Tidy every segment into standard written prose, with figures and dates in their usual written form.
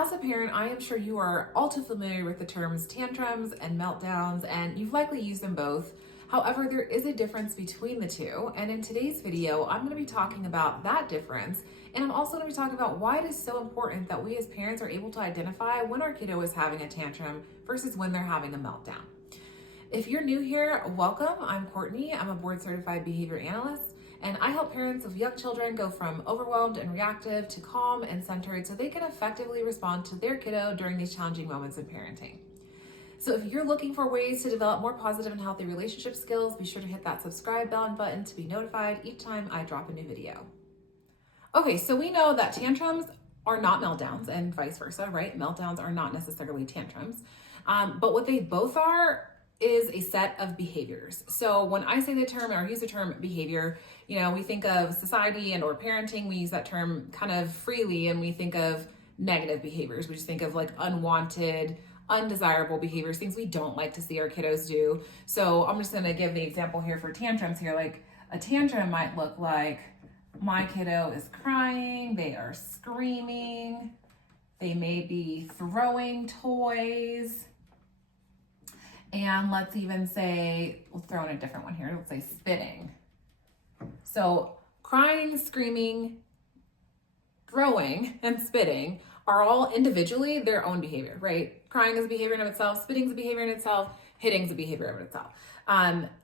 As a parent, I am sure you are all too familiar with the terms tantrums and meltdowns, and you've likely used them both. However, there is a difference between the two, and in today's video, I'm going to be talking about that difference, and I'm also going to be talking about why it is so important that we as parents are able to identify when our kiddo is having a tantrum versus when they're having a meltdown. If you're new here, welcome. I'm Courtney. I'm a board-certified behavior analyst, and I help parents of young children go from overwhelmed and reactive to calm and centered so they can effectively respond to their kiddo during these challenging moments in parenting. So if you're looking for ways to develop more positive and healthy relationship skills, be sure to hit that subscribe button to be notified each time I drop a new video. Okay, so we know that tantrums are not meltdowns and vice versa, right? Meltdowns are not necessarily tantrums, but what they both are is a set of behaviors. So when I say the term or use the term behavior, we think of society and or parenting, we use that term kind of freely, and we think of negative behaviors. We just think of like unwanted, undesirable behaviors, things we don't like to see our kiddos do. So I'm just gonna give the example here for tantrums here. Like a tantrum might look like my kiddo is crying, they are screaming, they may be throwing toys, and let's even say, we'll throw in a different one here. Let's say spitting. So crying, screaming, throwing, and spitting are all individually their own behavior, right? Crying is a behavior in of itself, spitting is a behavior in itself, hitting is a behavior of itself.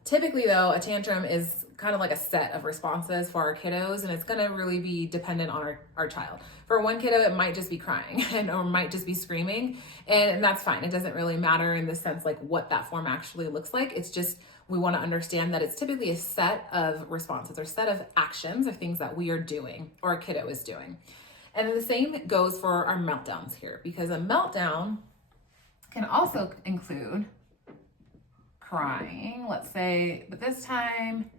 Typically though, a tantrum is kind of like a set of responses for our kiddos, and it's gonna really be dependent on our child. For one kiddo, it might just be crying or might just be screaming, and that's fine. It doesn't really matter in the sense like what that form actually looks like. It's just, we wanna understand that it's typically a set of responses or set of actions or things that we are doing or a kiddo is doing. And then the same goes for our meltdowns here, because a meltdown can also include crying, let's say, but this time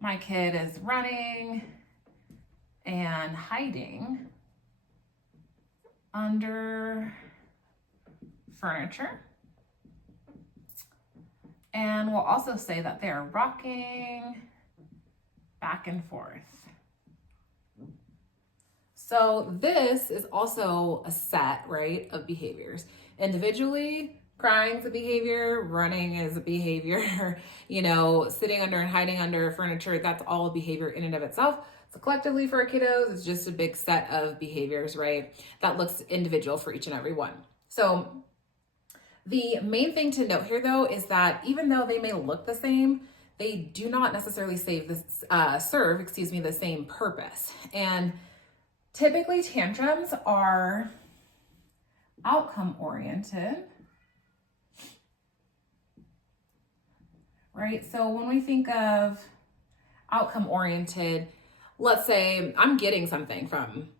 my kid is running and hiding under furniture. And we'll also say that they're rocking back and forth. So this is also a set, right, of behaviors. Individually, crying is a behavior, running is a behavior, sitting under and hiding under furniture, that's all a behavior in and of itself. So collectively for our kiddos, it's just a big set of behaviors, right? That looks individual for each and every one. So the main thing to note here though, is that even though they may look the same, they do not necessarily serve the same purpose. And typically tantrums are outcome oriented. Right? So when we think of outcome oriented, let's say I'm getting something from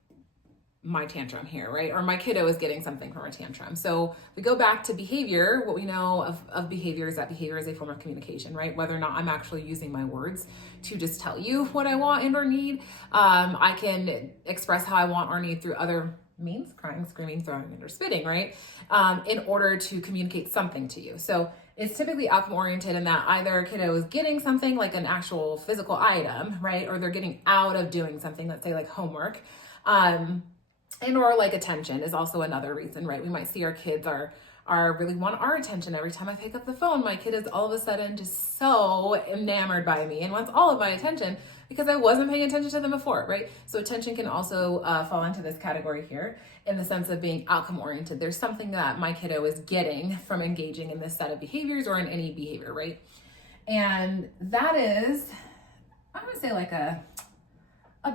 my tantrum here, right? Or my kiddo is getting something from a tantrum. So we go back to behavior. What we know of behavior is that behavior is a form of communication, right? Whether or not I'm actually using my words to just tell you what I want and or need, I can express how I want or need through other means, crying, screaming, throwing, and or spitting, right? In order to communicate something to you. So it's typically outcome oriented in that either a kiddo is getting something like an actual physical item, right? Or they're getting out of doing something, let's say like homework, and or like attention is also another reason, right? We might see our kids are really want our attention. Every time I pick up the phone, my kid is all of a sudden just so enamored by me and wants all of my attention because I wasn't paying attention to them before, right? So attention can also fall into this category here in the sense of being outcome oriented. There's something that my kiddo is getting from engaging in this set of behaviors or in any behavior, right? And that is, I'm gonna say like a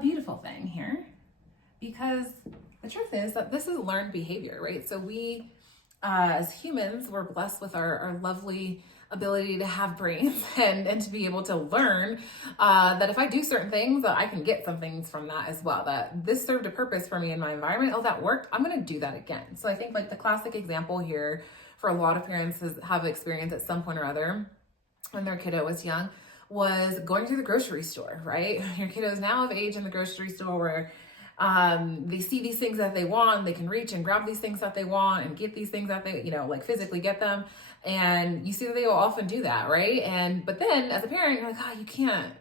beautiful thing here, because the truth is that this is learned behavior, right? So we, as humans, we're blessed with our lovely ability to have brains and to be able to learn that if I do certain things, that I can get some things from that as well, that this served a purpose for me in my environment. Oh, that worked. I'm going to do that again. So I think like the classic example here for a lot of parents have experienced at some point or other when their kiddo was young was going to the grocery store, right? Your kiddo is now of age in the grocery store where they see these things that they want, they can reach and grab these things that they want and get these things that they, like physically get them. And you see that they will often do that, right? But then as a parent, you're like, oh, you can't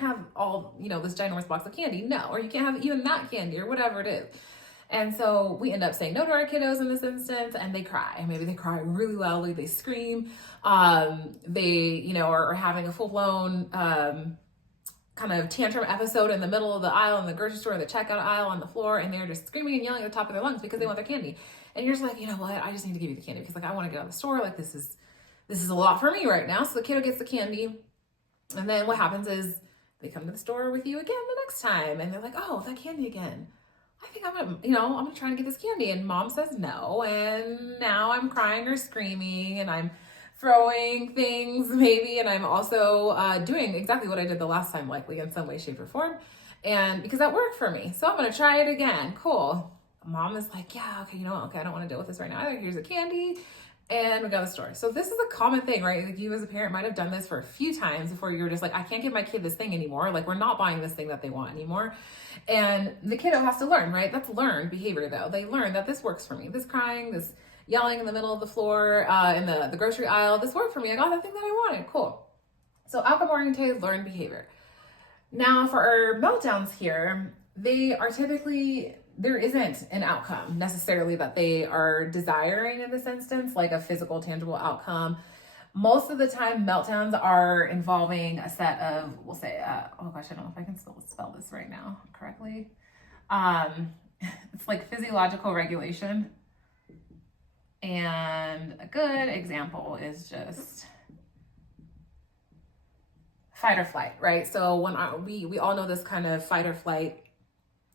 have all, this ginormous box of candy. No, or you can't have even that candy or whatever it is. And so we end up saying no to our kiddos in this instance, and they cry. Maybe they cry really loudly, they scream, they, are having a full-blown kind of tantrum episode in the middle of the aisle in the grocery store, in the checkout aisle on the floor, and they're just screaming and yelling at the top of their lungs because they want their candy. And you're just like, you know what, I just need to give you the candy because I want to get out of the store. This is a lot for me right now. So the kiddo gets the candy. And then what happens is they come to the store with you again the next time, and they're like, oh, that candy again. I think I'm gonna try and get this candy. And mom says no. And now I'm crying or screaming, and I'm throwing things maybe. And I'm also doing exactly what I did the last time, likely in some way, shape, or form. And because that worked for me. So I'm going to try it again. Cool. Mom is like, yeah, okay, I don't want to deal with this right now either. Here's a candy. And we go to the store. So this is a common thing, right? Like you as a parent might have done this for a few times before you were just like, I can't give my kid this thing anymore. Like we're not buying this thing that they want anymore. And the kiddo has to learn, right? That's learned behavior though. They learn that this works for me. This crying, this yelling in the middle of the floor, in the grocery aisle, this worked for me. I got the thing that I wanted. Cool. So outcome-oriented learned behavior. Now for our meltdowns here, they are typically, there isn't an outcome necessarily that they are desiring in this instance, like a physical, tangible outcome. Most of the time, meltdowns are involving a set of, we'll say, oh gosh, I don't know if I can still spell this right now correctly. It's like physiological regulation. And a good example is just fight or flight, right? So when we all know this kind of fight or flight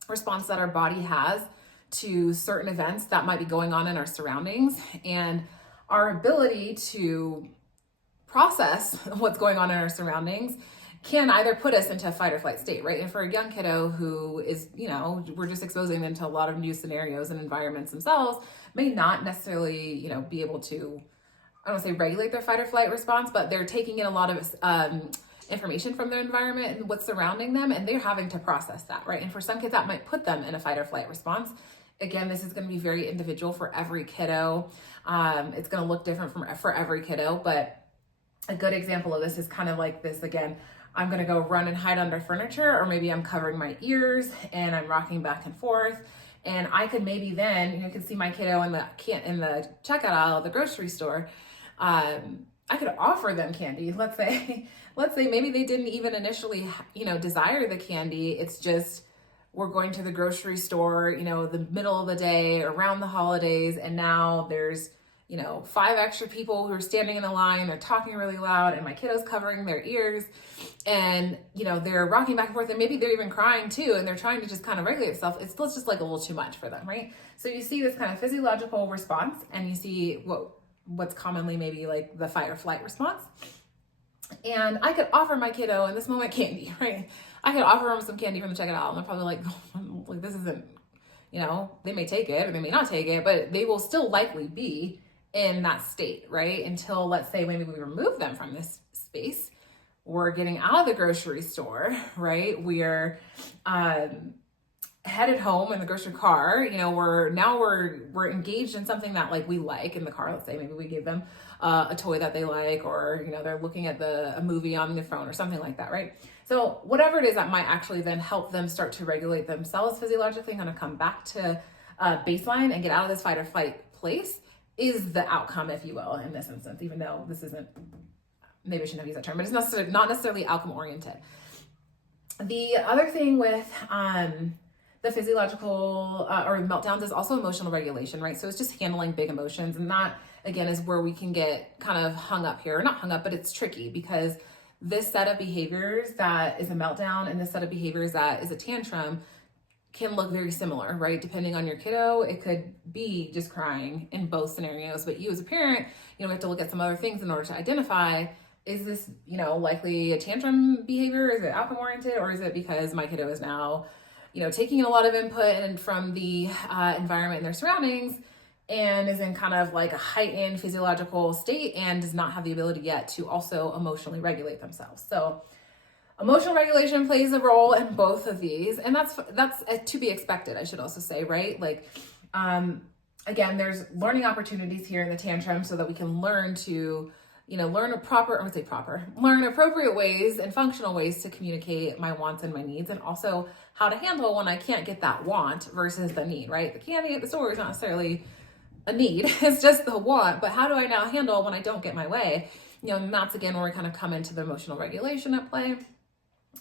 response that our body has to certain events that might be going on in our surroundings, and our ability to process what's going on in our surroundings can either put us into a fight or flight state, right? And for a young kiddo who is, we're just exposing them to a lot of new scenarios and environments themselves, may not necessarily, be able to, I don't want to say regulate their fight or flight response, but they're taking in a lot of information from their environment and what's surrounding them, and they're having to process that, right? And for some kids, that might put them in a fight or flight response. Again, this is going to be very individual for every kiddo. It's going to look different for every kiddo, but a good example of this is kind of like this again. I'm going to go run and hide under furniture, or maybe I'm covering my ears and I'm rocking back and forth. And I could maybe then, you can see my kiddo in the checkout aisle of the grocery store. I could offer them candy. Let's say maybe they didn't even initially, desire the candy. It's just, we're going to the grocery store, the middle of the day, around the holidays. And now there's, 5 extra people who are standing in the line. They're talking really loud, and my kiddo's covering their ears, and, they're rocking back and forth, and maybe they're even crying too. And they're trying to just kind of regulate itself. It's still just like a little too much for them. Right. So you see this kind of physiological response, and you see what's commonly maybe like the fight or flight response. And I could offer my kiddo in this moment candy, right? I could offer them some candy from the checkout aisle, and they're probably like, this isn't, they may take it or they may not take it, but they will still likely be in that state, right? Until, let's say, maybe we remove them from this space. We're getting out of the grocery store, right? We're headed home in the grocery car. We're engaged in something that like we like in the car. Let's say maybe we give them a toy that they like, or they're looking at a movie on the phone or something like that, right? So whatever it is that might actually then help them start to regulate themselves physiologically, kind of come back to baseline and get out of this fight or flight place, is the outcome, if you will, in this instance. Even though this isn't, maybe I shouldn't have used that term, but it's not necessarily outcome oriented. The other thing with the physiological or meltdowns is also emotional regulation, right? So it's just handling big emotions. And that, again, is where we can get kind of hung up here. Not hung up, but it's tricky, because this set of behaviors that is a meltdown and this set of behaviors that is a tantrum can look very similar, right? Depending on your kiddo, it could be just crying in both scenarios. But you as a parent, we have to look at some other things in order to identify, is this, likely a tantrum behavior? Is it outcome oriented? Or is it because my kiddo is now, taking in a lot of input and from the environment and their surroundings, and is in kind of like a heightened physiological state and does not have the ability yet to also emotionally regulate themselves. So emotional regulation plays a role in both of these, and that's to be expected, I should also say, right? Like, again, there's learning opportunities here in the tantrum so that we can learn to, learn appropriate ways and functional ways to communicate my wants and my needs, and also how to handle when I can't get that want versus the need, right? The candy at the store is not necessarily a need, it's just the want, but how do I now handle when I don't get my way? And that's again where we kind of come into the emotional regulation at play.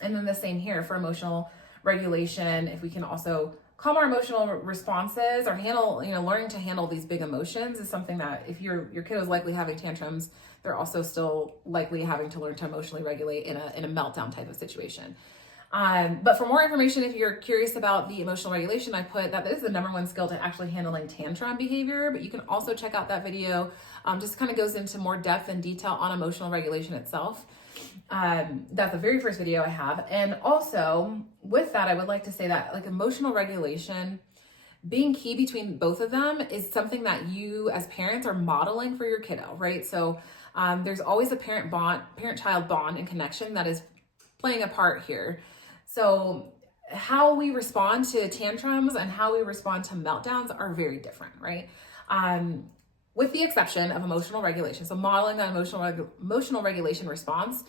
And then the same here for emotional regulation, if we can also calm our emotional responses or handle, learning to handle these big emotions is something that if your kid is likely having tantrums, they're also still likely having to learn to emotionally regulate in a meltdown type of situation. But for more information, if you're curious about the emotional regulation, I put that this is the number one skill to actually handling tantrum behavior, but you can also check out that video. Just kind of goes into more depth and detail on emotional regulation itself. That's the very first video I have. And also with that, I would like to say that like emotional regulation being key between both of them is something that you as parents are modeling for your kiddo, right? So there's always a parent-child bond and connection that is playing a part here. So how we respond to tantrums and how we respond to meltdowns are very different, right? With the exception of emotional regulation. So modeling that emotional regulation response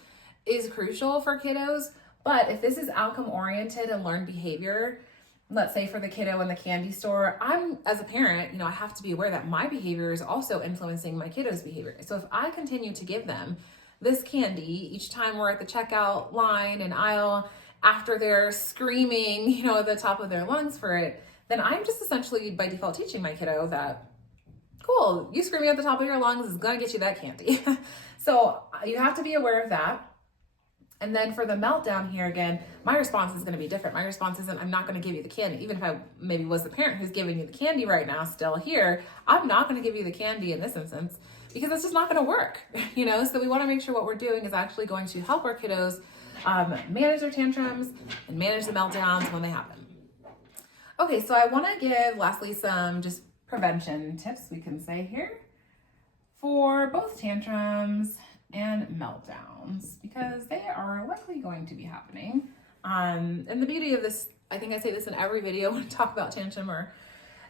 is crucial for kiddos. But if this is outcome-oriented and learned behavior, let's say for the kiddo in the candy store, I'm, as a parent, I have to be aware that my behavior is also influencing my kiddo's behavior. So if I continue to give them this candy each time we're at the checkout line and aisle after they're screaming, at the top of their lungs for it, then I'm just essentially by default teaching my kiddo that, cool, you screaming at the top of your lungs is gonna get you that candy. So you have to be aware of that. And then for the meltdown here, again, my response is going to be different. My response isn't, I'm not going to give you the candy. Even if I maybe was the parent who's giving you the candy right now still here, I'm not going to give you the candy in this instance because it's just not going to work, So we want to make sure what we're doing is actually going to help our kiddos manage their tantrums and manage the meltdowns when they happen. Okay, so I want to give lastly some just prevention tips we can say here for both tantrums and meltdowns because they are likely going to be happening. And the beauty of this, I think I say this in every video when I talk about tantrum or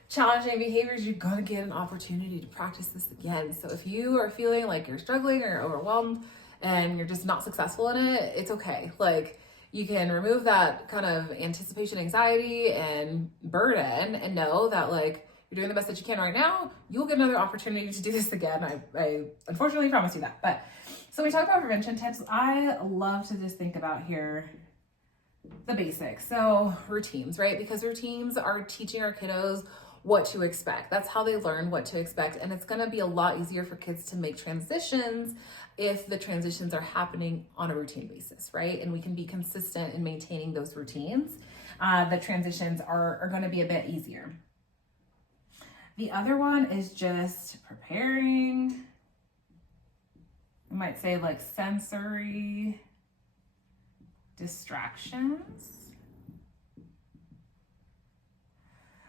challenging behaviors, you're gonna get an opportunity to practice this again. So if you are feeling like you're struggling or overwhelmed and you're just not successful in it, it's okay. Like you can remove that kind of anticipation, anxiety, and burden and know that like you're doing the best that you can right now, you'll get another opportunity to do this again. I unfortunately promise you that. But so we talk about prevention tips. I love to just think about here the basics. So routines, right? Because routines are teaching our kiddos what to expect. That's how they learn what to expect. And it's going to be a lot easier for kids to make transitions if the transitions are happening on a routine basis, right? And we can be consistent in maintaining those routines. The transitions are going to be a bit easier. The other one is just preparing, I might say like sensory distractions.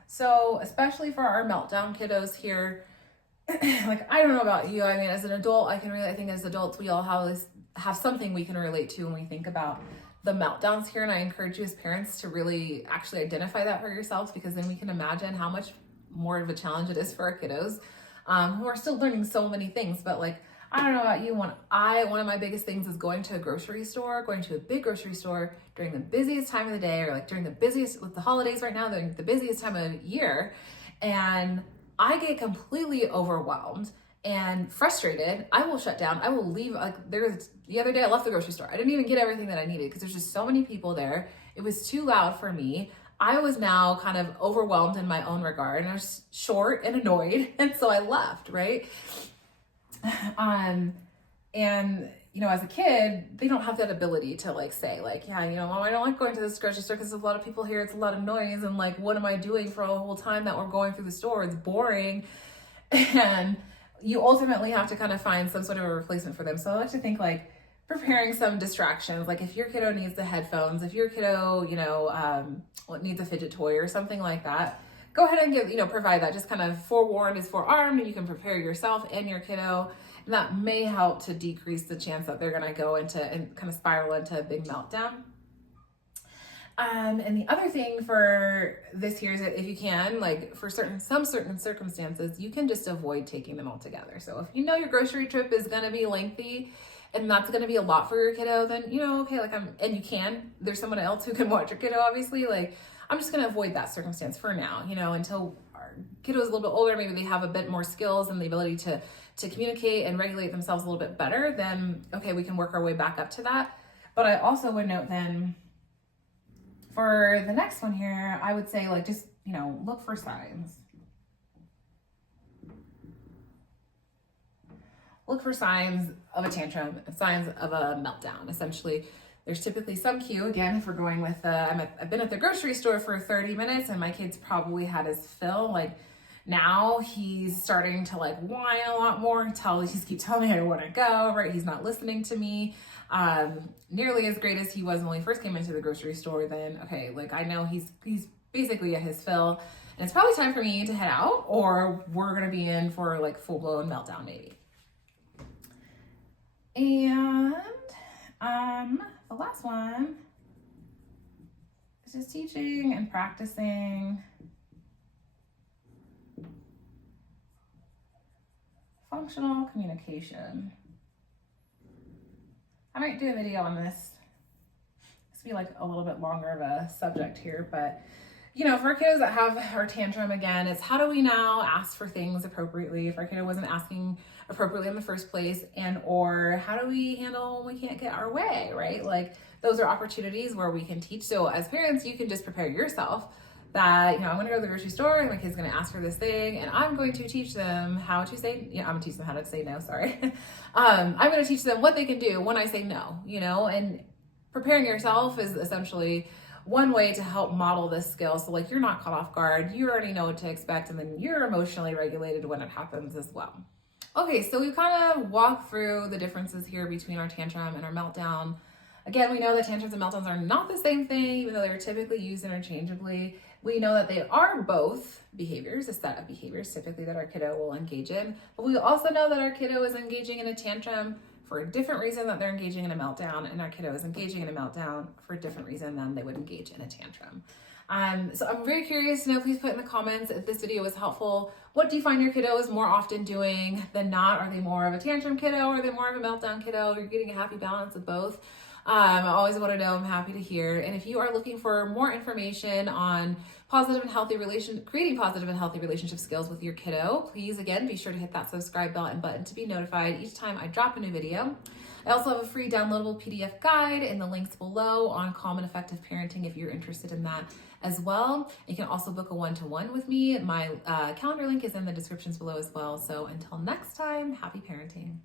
So especially for our meltdown kiddos here, like I don't know about you, I mean as an adult, I think as adults we all have something we can relate to when we think about the meltdowns here, and I encourage you as parents to really actually identify that for yourselves because then we can imagine how much more of a challenge it is for our kiddos who are still learning so many things. But like, I don't know about you, one of my biggest things is going to a grocery store, going to a big grocery store during the busiest time of the day, or like during the busiest, with the holidays right now, during the busiest time of year. And I get completely overwhelmed and frustrated. I will shut down. I will leave. Like the other day I left the grocery store. I didn't even get everything that I needed because there's just so many people there. It was too loud for me. I was now kind of overwhelmed in my own regard, and I was short and annoyed. And so I left, right? And as a kid, they don't have that ability to like say like, yeah, Mom, I don't like going to this grocery store because there's a lot of people here. It's a lot of noise. And like, what am I doing for the whole time that we're going through the store? It's boring. And you ultimately have to kind of find some sort of a replacement for them. So I like to think like preparing some distractions. Like if your kiddo needs the headphones, if your kiddo, needs a fidget toy or something like that, go ahead and provide that. Just kind of forewarned is forearmed, and you can prepare yourself and your kiddo. And that may help to decrease the chance that they're going to go into and kind of spiral into a big meltdown. And the other thing for this year is that if you can, like for some certain circumstances, you can just avoid taking them all together. So if you know your grocery trip is going to be lengthy and that's going to be a lot for your kiddo, then, okay, like and you can, there's someone else who can watch your kiddo, obviously, like I'm just going to avoid that circumstance for now, until our kiddo is a little bit older, maybe they have a bit more skills and the ability to communicate and regulate themselves a little bit better, then okay, we can work our way back up to that. But I also would note then, for the next one here, I would say like just, look for signs. Look for signs of a tantrum, signs of a meltdown. Essentially, there's typically some cue. Again, if we're going with, I've been at the grocery store for 30 minutes and my kid's probably had his fill. Like now he's starting to like whine a lot more until he just keeps telling me I want to go, right? He's not listening to me. Nearly as great as he was when he first came into the grocery store, then okay, like I know he's basically at his fill and it's probably time for me to head out or we're gonna be in for like full-blown meltdown maybe. And the last one is just teaching and practicing functional communication. I might do a video on this. This will be like a little bit longer of a subject here, but for our kiddos that have our tantrum, again, it's how do we now ask for things appropriately if our kiddo wasn't asking appropriately in the first place, and or how do we handle when we can't get our way, right? Like those are opportunities where we can teach. So as parents, you can just prepare yourself that, I'm going to go to the grocery store and my kid's going to ask for this thing and I'm going to teach them how to say, I'm going to teach them how to say no, sorry. I'm going to teach them what they can do when I say no, and preparing yourself is essentially one way to help model this skill. So like you're not caught off guard, you already know what to expect, and then you're emotionally regulated when it happens as well. Okay, so we've kind of walked through the differences here between our tantrum and our meltdown. Again, we know that tantrums and meltdowns are not the same thing, even though they were typically used interchangeably. We know that they are both behaviors, a set of behaviors typically that our kiddo will engage in. But we also know that our kiddo is engaging in a tantrum for a different reason that they're engaging in a meltdown, and our kiddo is engaging in a meltdown for a different reason than they would engage in a tantrum. So I'm very curious to know, please put in the comments if this video was helpful. What do you find your kiddos more often doing than not? Are they more of a tantrum kiddo? Are they more of a meltdown kiddo? You're getting a happy balance of both. I always want to know, I'm happy to hear. And if you are looking for more information on creating positive and healthy relationship skills with your kiddo, please again, be sure to hit that subscribe button to be notified each time I drop a new video. I also have a free downloadable PDF guide in the links below on calm and effective parenting if you're interested in that as well. You can also book a one-to-one with me. My calendar link is in the descriptions below as well. So until next time, happy parenting.